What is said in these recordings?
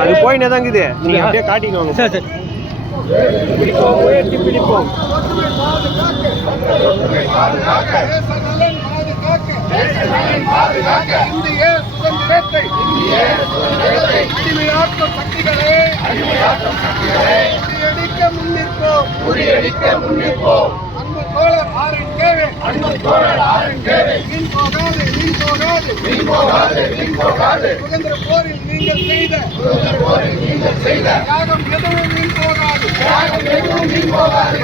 அது போயினே தான் இருக்குது. நீங்க அப்படியே காட்டிடுவாங்க. சரி சரி. உயர்த்தி பிடிப்போம். இந்திய சுதந்திரத்தை அடிமையாக்கும் சக்திகளே முறியடிக்க முன்னிற்போம். அன்பு தோழர் ஆரன் வீண் போகாது. சுதந்திர போரில் நீங்கள் செய்த தியாகம் எதுவும் வீண் போகாது.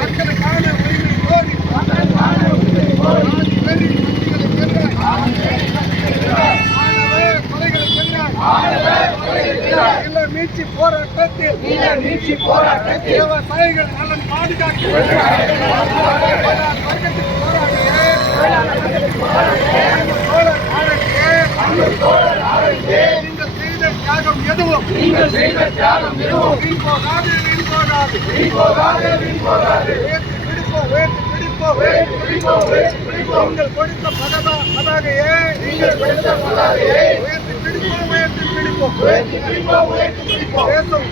மக்களுக்கான உரிமை கோரி மீட்சி போராட்டத்தில் விவசாயிகள் நலன் பாதுகாக்க நீங்கள் செய்த தியாகம் எதுவும் வீண் போகாது. பிடிப்போம். நீங்கள் கொடுத்த பதாகையே உயர்த்தி பிடிப்போம். தேசம்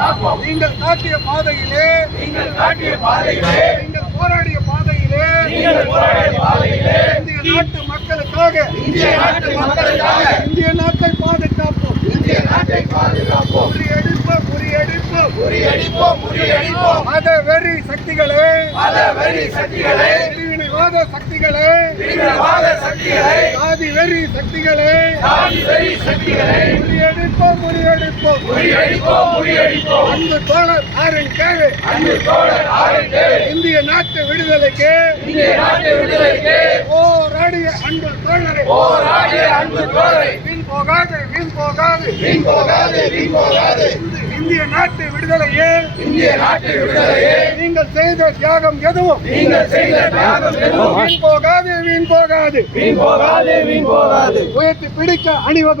காப்போம். நீங்கள் காட்டிய பாதையிலே நீங்கள் போராடிய பாதையிலே இந்திய நாட்டு மக்களுக்காக இந்திய நாட்டை பாதுகாப்போம். முறியடிப்போம். மதவெறி சக்திகளே பிரிவினைவாத சக்திகளே சாதி வெறி சக்திகளே முறியடிப்போம். அன்பு தோழர் ஆரன் கேவே இந்திய நாட்டு விடுதலைக்கு போராடிய அன்பு தோழரை வீண் போகாது. இந்திய நாட்டு விடுதலையே நீங்கள் செய்த தியாகம் எதுவும் வீண் போகாது. உயர்த்தி பிடிக்க அணிவகுப்பு.